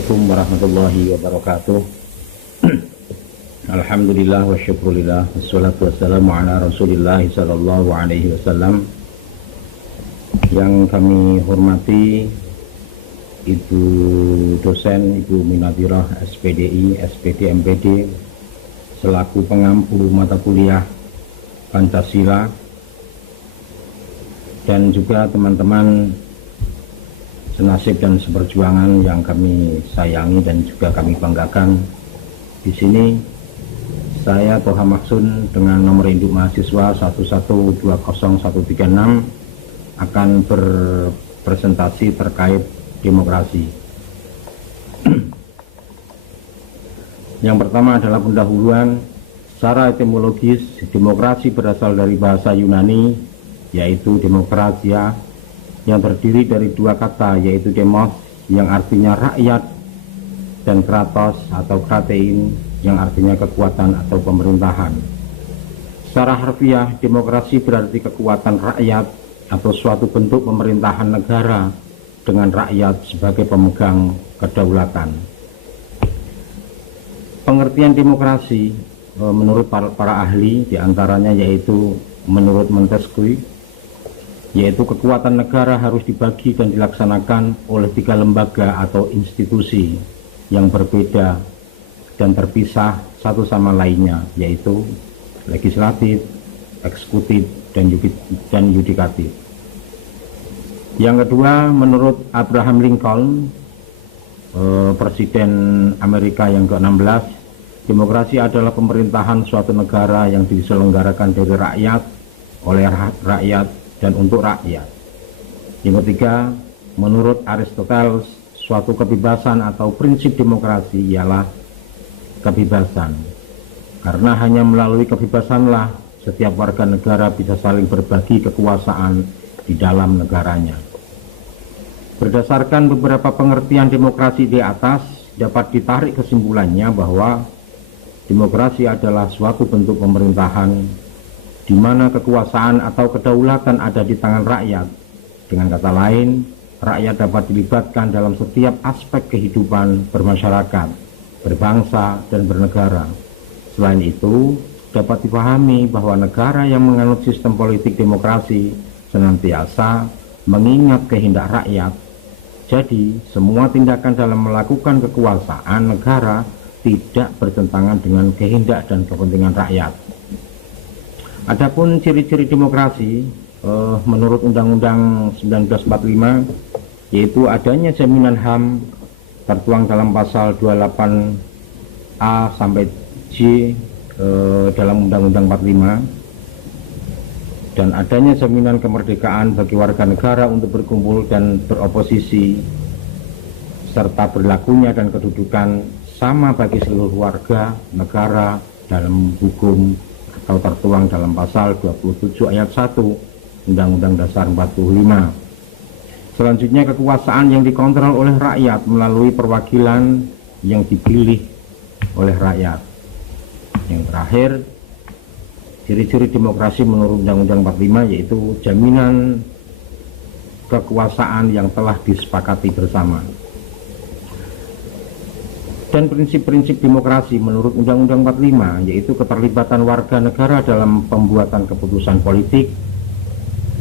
Assalamualaikum warahmatullahi wabarakatuh. Alhamdulillah wa syukurillah, wassalatu wassalamu ala rasulillah sallallahu alaihi wasallam. Yang kami hormati Ibu dosen, Ibu Minadirah SPDI, SPD, MPD selaku pengampu mata kuliah Pancasila, dan juga teman-teman senasib dan seperjuangan yang kami sayangi dan juga kami banggakan. Di sini saya Toha Maksun dengan nomor induk mahasiswa 1120136 akan berpresentasi terkait demokrasi. Yang pertama adalah pendahuluan. Secara etimologis, demokrasi berasal dari bahasa Yunani, yaitu demokrasia, yang terdiri dari dua kata, yaitu demos yang artinya rakyat dan kratos atau kratein yang artinya kekuatan atau pemerintahan. Secara harfiah, demokrasi berarti kekuatan rakyat atau suatu bentuk pemerintahan negara dengan rakyat sebagai pemegang kedaulatan. Pengertian demokrasi menurut para ahli diantaranya yaitu menurut Montesquieu, yaitu kekuatan negara harus dibagi dan dilaksanakan oleh tiga lembaga atau institusi yang berbeda dan terpisah satu sama lainnya, yaitu legislatif, eksekutif, dan yudikatif. Yang kedua, menurut Abraham Lincoln, Presiden Amerika yang ke-16, demokrasi adalah pemerintahan suatu negara yang diselenggarakan dari rakyat, oleh rakyat, dan untuk rakyat. Yang ketiga, menurut Aristoteles, suatu kebebasan atau prinsip demokrasi ialah kebebasan, karena hanya melalui kebebasanlah setiap warga negara bisa saling berbagi kekuasaan di dalam negaranya. Berdasarkan beberapa pengertian demokrasi di atas, dapat ditarik kesimpulannya bahwa demokrasi adalah suatu bentuk pemerintahan di mana kekuasaan atau kedaulatan ada di tangan rakyat. Dengan kata lain, rakyat dapat dilibatkan dalam setiap aspek kehidupan bermasyarakat, berbangsa, dan bernegara. Selain itu, dapat dipahami bahwa negara yang menganut sistem politik demokrasi senantiasa mengingat kehendak rakyat. Jadi, semua tindakan dalam melakukan kekuasaan negara tidak bertentangan dengan kehendak dan kepentingan rakyat. Adapun ciri-ciri demokrasi menurut Undang-Undang 1945, yaitu adanya jaminan HAM tertuang dalam pasal 28A sampai J dalam Undang-Undang 45, dan adanya jaminan kemerdekaan bagi warga negara untuk berkumpul dan beroposisi, serta berlakunya dan kedudukan sama bagi seluruh warga negara dalam hukum atau tertuang dalam pasal 27 ayat 1 Undang-Undang Dasar 45. Selanjutnya, kekuasaan yang dikontrol oleh rakyat melalui perwakilan yang dipilih oleh rakyat. Yang terakhir, ciri-ciri demokrasi menurut Undang-Undang 45 yaitu jaminan kekuasaan yang telah disepakati bersama. Dan prinsip-prinsip demokrasi menurut Undang-Undang 45 yaitu keterlibatan warga negara dalam pembuatan keputusan politik,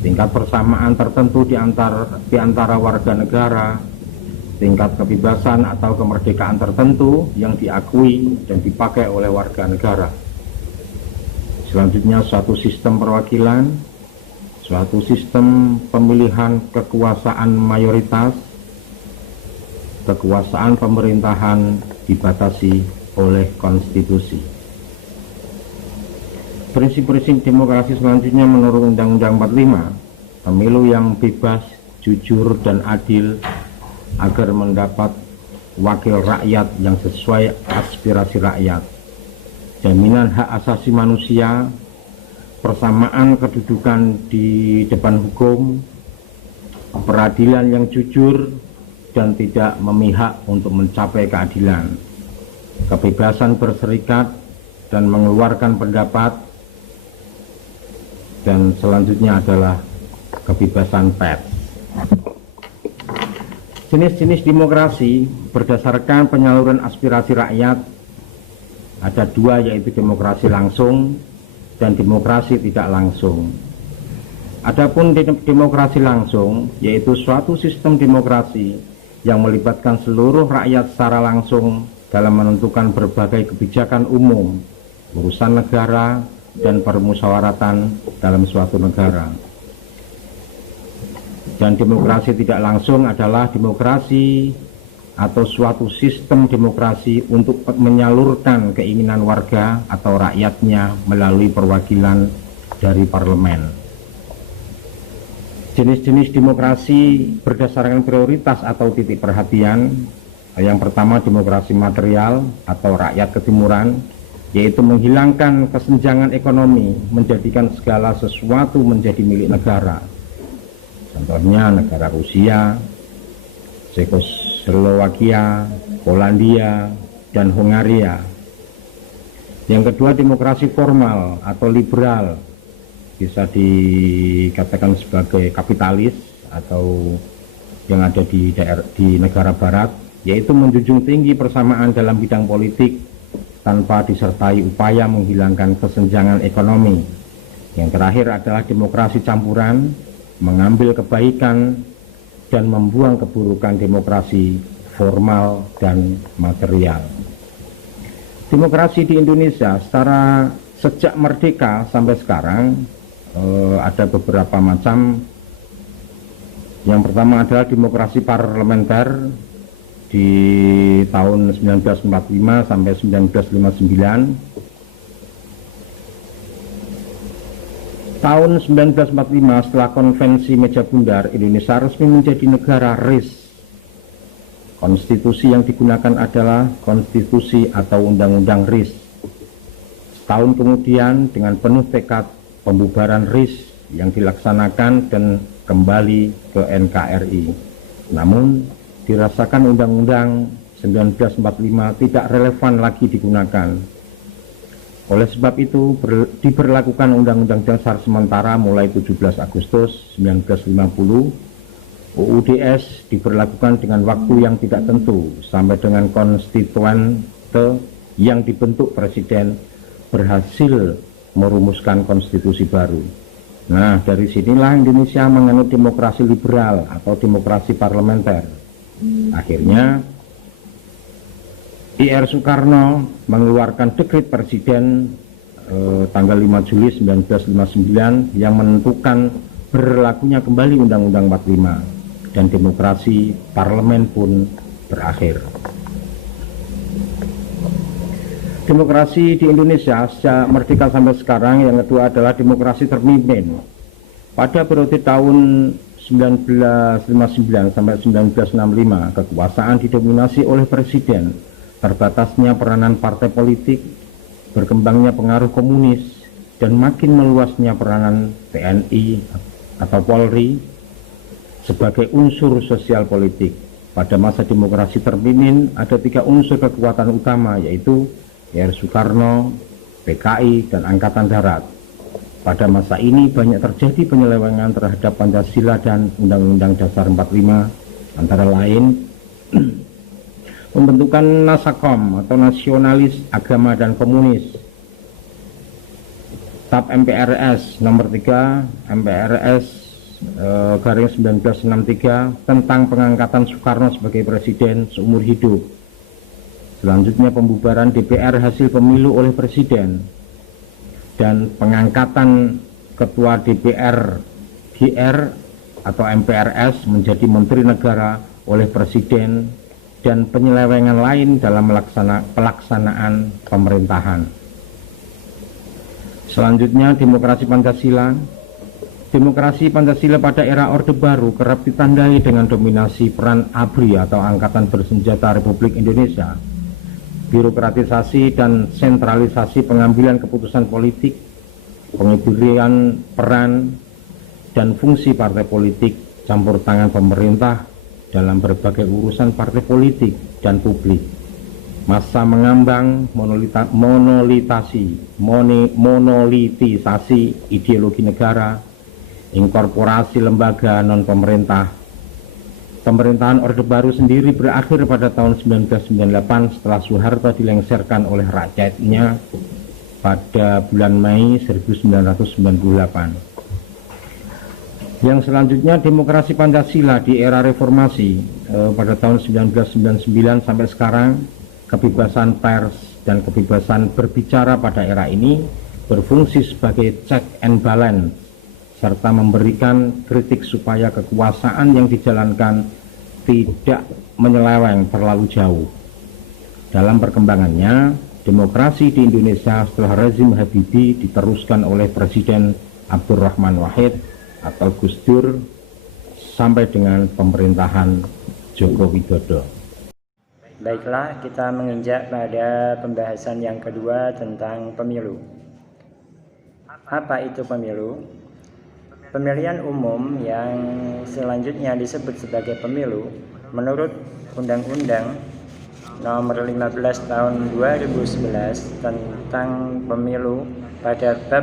tingkat persamaan tertentu di antara warga negara, tingkat kebebasan atau kemerdekaan tertentu yang diakui dan dipakai oleh warga negara. Selanjutnya, suatu sistem perwakilan, suatu sistem pemilihan kekuasaan mayoritas, kekuasaan pemerintahan dibatasi oleh konstitusi. Prinsip-prinsip demokrasi selanjutnya menurut Undang-Undang 45, pemilu yang bebas, jujur, dan adil agar mendapat wakil rakyat yang sesuai aspirasi rakyat, jaminan hak asasi manusia, persamaan kedudukan di depan hukum, peradilan yang jujur dan tidak memihak untuk mencapai keadilan, kebebasan berserikat dan mengeluarkan pendapat, dan selanjutnya adalah kebebasan pers. Jenis-jenis demokrasi berdasarkan penyaluran aspirasi rakyat ada dua, yaitu demokrasi langsung dan demokrasi tidak langsung. Adapun demokrasi langsung yaitu suatu sistem demokrasi yang melibatkan seluruh rakyat secara langsung dalam menentukan berbagai kebijakan umum, urusan negara, dan permusyawaratan dalam suatu negara. Dan demokrasi tidak langsung adalah demokrasi atau suatu sistem demokrasi untuk menyalurkan keinginan warga atau rakyatnya melalui perwakilan dari parlemen. Jenis-jenis demokrasi berdasarkan prioritas atau titik perhatian. Yang pertama, demokrasi material atau rakyat ketimuran, yaitu menghilangkan kesenjangan ekonomi, menjadikan segala sesuatu menjadi milik negara. Contohnya negara Rusia, Cekoslowakia, Polandia, dan Hungaria. Yang kedua, demokrasi formal atau liberal, bisa dikatakan sebagai kapitalis atau yang ada di negara barat, yaitu menjunjung tinggi persamaan dalam bidang politik tanpa disertai upaya menghilangkan kesenjangan ekonomi. Yang terakhir adalah demokrasi campuran, mengambil kebaikan dan membuang keburukan demokrasi formal dan material. Demokrasi di Indonesia sejak merdeka sampai sekarang ada beberapa macam. Yang pertama adalah demokrasi parlementer di tahun 1945 sampai 1959. Tahun 1945, setelah konvensi meja bundar, Indonesia resmi menjadi negara RIS. Konstitusi yang digunakan adalah konstitusi atau undang-undang RIS. Setahun kemudian, dengan penuh tekad, pembubaran RIS yang dilaksanakan dan kembali ke NKRI. Namun, dirasakan Undang-Undang 1945 tidak relevan lagi digunakan. Oleh sebab itu, diberlakukan Undang-Undang Dasar sementara mulai 17 Agustus 1950. UUDS diberlakukan dengan waktu yang tidak tentu sampai dengan konstituante yang dibentuk Presiden berhasil merumuskan konstitusi baru. Nah, dari sinilah Indonesia menganut demokrasi liberal atau demokrasi parlementer. Akhirnya I.R. Soekarno mengeluarkan dekret Presiden tanggal 5 Juli 1959 yang menentukan berlakunya kembali Undang-Undang 45 dan demokrasi parlemen pun berakhir. Demokrasi di Indonesia sejak merdeka sampai sekarang yang kedua adalah demokrasi terpimpin. Pada periode tahun 1959 sampai 1965, kekuasaan didominasi oleh presiden. Terbatasnya peranan partai politik, berkembangnya pengaruh komunis, dan makin meluasnya peranan TNI atau Polri sebagai unsur sosial politik. Pada masa demokrasi terpimpin ada 3 unsur kekuatan utama, yaitu R. Soekarno, PKI, dan Angkatan Darat. Pada masa ini banyak terjadi penyelewengan terhadap Pancasila dan Undang-Undang Dasar 45, antara lain pembentukan Nasakom atau nasionalis agama dan komunis, TAP MPRS nomor 3 MPRS garing 1963 tentang pengangkatan Soekarno sebagai presiden seumur hidup. Selanjutnya pembubaran DPR hasil pemilu oleh presiden dan pengangkatan ketua DPR GR atau MPRS menjadi menteri negara oleh presiden dan penyelewengan lain dalam pelaksanaan pemerintahan. Selanjutnya demokrasi Pancasila. Demokrasi Pancasila pada era Orde Baru kerap ditandai dengan dominasi peran ABRI atau Angkatan Bersenjata Republik Indonesia, birokratisasi dan sentralisasi pengambilan keputusan politik, pengembalian peran dan fungsi partai politik, campur tangan pemerintah dalam berbagai urusan partai politik dan publik, masa mengambang monolitisasi ideologi negara, inkorporasi lembaga non-pemerintah, Pemerintahan Orde Baru sendiri berakhir pada tahun 1998 setelah Soeharto dilengsarkan oleh rakyatnya pada bulan Mei 1998. Yang selanjutnya demokrasi Pancasila di era reformasi pada tahun 1999 sampai sekarang, kebebasan pers dan kebebasan berbicara pada era ini berfungsi sebagai check and balance serta memberikan kritik supaya kekuasaan yang dijalankan tidak menyeleweng terlalu jauh. Dalam perkembangannya, demokrasi di Indonesia setelah rezim Habibie diteruskan oleh Presiden Abdurrahman Wahid atau Gus Dur sampai dengan pemerintahan Joko Widodo. Baiklah, kita menginjak pada pembahasan yang kedua tentang pemilu. Apa itu pemilu? Pemilihan umum yang selanjutnya disebut sebagai pemilu menurut Undang-Undang Nomor 15 Tahun 2011 tentang pemilu pada bab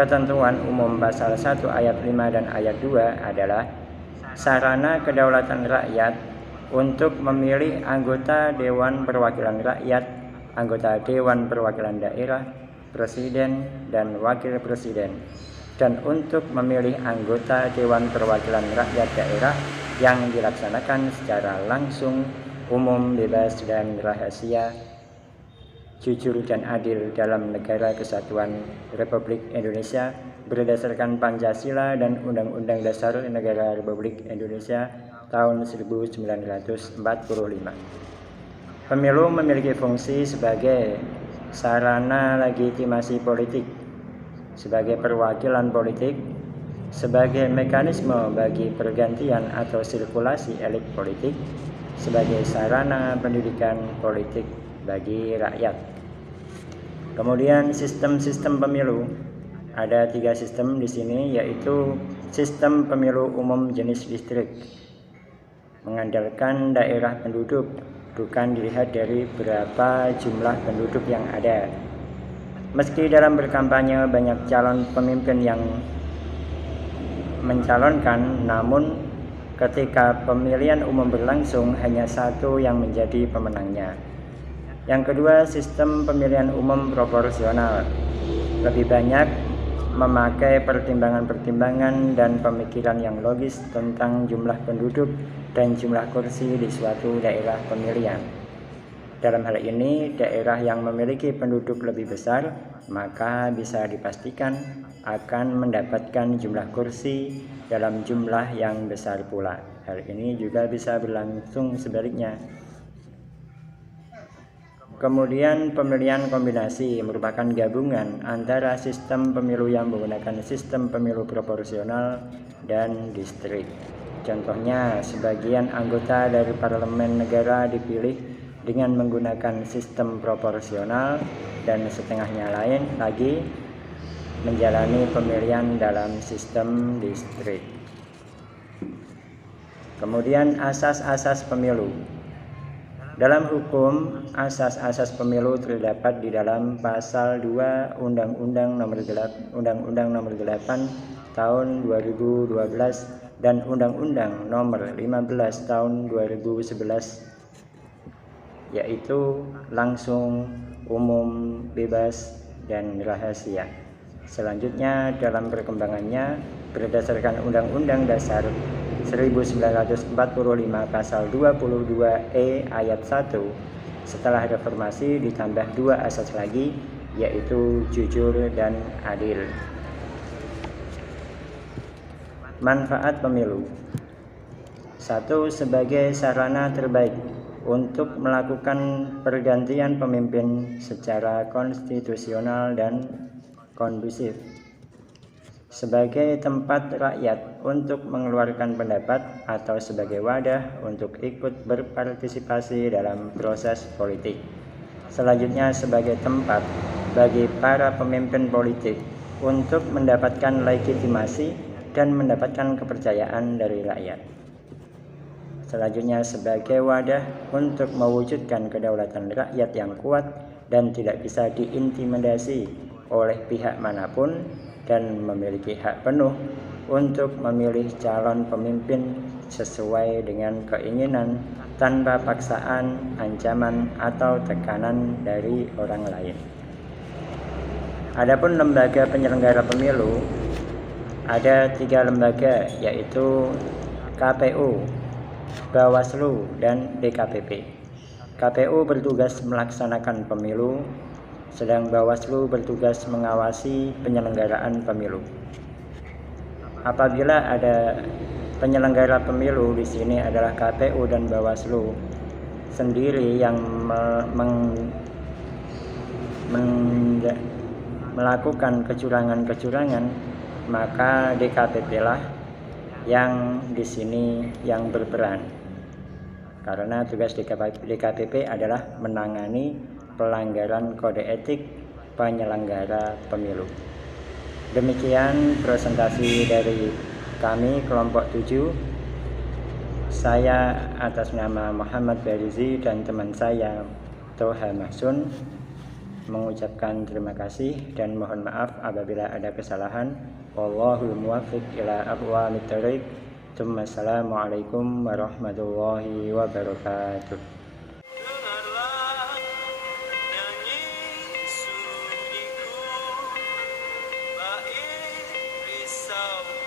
ketentuan umum pasal 1 ayat 5 dan ayat 2 adalah sarana kedaulatan rakyat untuk memilih anggota Dewan Perwakilan Rakyat, anggota Dewan Perwakilan Daerah, Presiden dan Wakil Presiden, dan untuk memilih anggota Dewan Perwakilan Rakyat Daerah yang dilaksanakan secara langsung, umum, bebas, dan rahasia, jujur dan adil dalam Negara Kesatuan Republik Indonesia berdasarkan Pancasila dan Undang-Undang Dasar Negara Republik Indonesia tahun 1945. Pemilu memiliki fungsi sebagai sarana legitimasi politik, sebagai perwakilan politik, sebagai mekanisme bagi pergantian atau sirkulasi elit politik, sebagai sarana pendidikan politik bagi rakyat. Kemudian sistem-sistem pemilu, ada 3 sistem di sini, yaitu sistem pemilu umum jenis distrik, mengandalkan daerah penduduk, bukan dilihat dari berapa jumlah penduduk yang ada. Meski dalam berkampanye banyak calon pemimpin yang mencalonkan, namun ketika pemilihan umum berlangsung hanya satu yang menjadi pemenangnya. Yang kedua, sistem pemilihan umum proporsional, lebih banyak memakai pertimbangan-pertimbangan dan pemikiran yang logis tentang jumlah penduduk dan jumlah kursi di suatu daerah pemilihan. Dalam hal ini, daerah yang memiliki penduduk lebih besar maka bisa dipastikan akan mendapatkan jumlah kursi dalam jumlah yang besar pula. Hal ini juga bisa berlangsung sebaliknya. Kemudian pemilihan kombinasi merupakan gabungan antara sistem pemilu yang menggunakan sistem pemilu proporsional dan distrik. Contohnya, sebagian anggota dari parlemen negara dipilih dengan menggunakan sistem proporsional dan setengahnya lain lagi menjalani pemilihan dalam sistem distrik. Kemudian asas-asas pemilu. Dalam hukum, asas-asas pemilu terdapat di dalam pasal 2 Undang-Undang Nomor 8 Tahun 2012 dan Undang-Undang Nomor 15 Tahun 2011, yaitu langsung, umum, bebas, dan rahasia. Selanjutnya dalam perkembangannya berdasarkan Undang-Undang Dasar 1945 pasal 22E ayat 1, setelah reformasi ditambah 2 asas lagi, yaitu jujur dan adil. Manfaat pemilu. 1. Sebagai sarana terbaik untuk melakukan pergantian pemimpin secara konstitusional dan kondusif. Sebagai tempat rakyat untuk mengeluarkan pendapat atau sebagai wadah untuk ikut berpartisipasi dalam proses politik. Selanjutnya sebagai tempat bagi para pemimpin politik untuk mendapatkan legitimasi dan mendapatkan kepercayaan dari rakyat. Selanjutnya sebagai wadah untuk mewujudkan kedaulatan rakyat yang kuat dan tidak bisa diintimidasi oleh pihak manapun, dan memiliki hak penuh untuk memilih calon pemimpin sesuai dengan keinginan tanpa paksaan, ancaman, atau tekanan dari orang lain. Adapun lembaga penyelenggara pemilu, ada 3 lembaga, yaitu KPU, Bawaslu, dan DKPP. KPU bertugas melaksanakan pemilu, sedang Bawaslu bertugas mengawasi penyelenggaraan pemilu. Apabila ada penyelenggara pemilu di sini adalah KPU dan Bawaslu sendiri yang melakukan kecurangan-kecurangan, maka DKPP lah yang di sini yang berperan. Karena tugas DKPP adalah menangani pelanggaran kode etik penyelenggara pemilu. Demikian presentasi dari kami kelompok 7. Saya atas nama Muhammad Barizi dan teman saya Toha Mahsun mengucapkan terima kasih dan mohon maaf apabila ada kesalahan. Wallahul muwaffiq ila aqwamit thoriq. Assalamualaikum warahmatullahi wabarakatuh. Dengarlah nyanyi sunyiku, bait risau